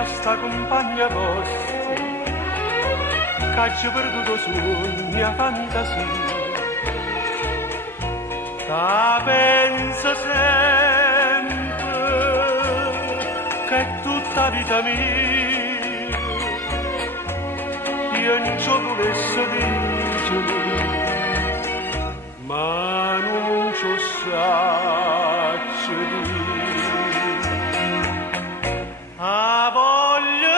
da sta compagna vostra che ci ho perduto su mia fantasia, che pensa sempre che è tutta vita mia, io non ci volesse dire, ma non ci saccio dire. A voglio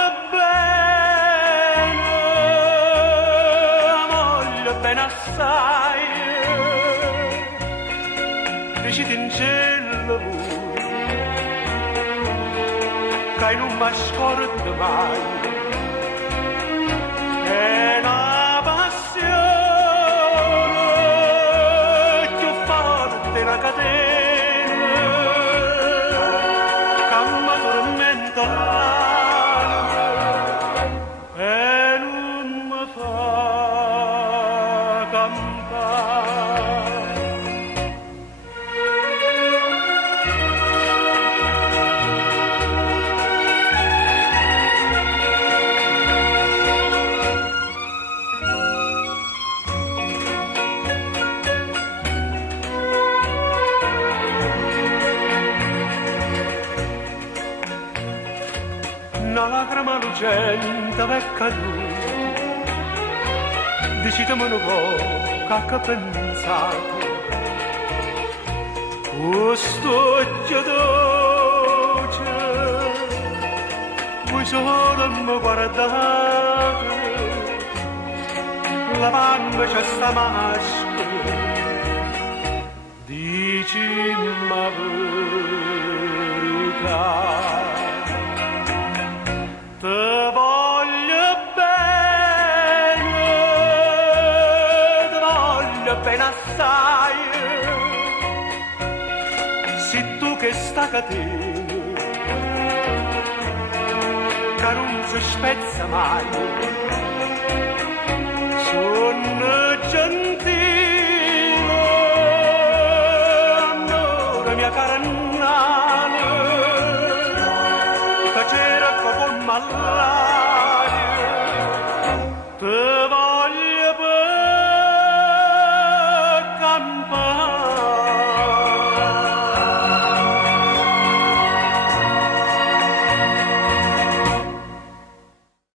bene assai, decidi in cielo voi, che non mi scordo mai, è una passione più forte una catena, che mi tormenta l'anima e non mi fa una lacrima lucente è caduta, decidimi un po' che pensato, questo occhio dolce, voi solo mi guardate, la mano c'è sta maschera, dicimi la verità. Te voglio bene assai, se tu che sta catena, che non si spezza mai,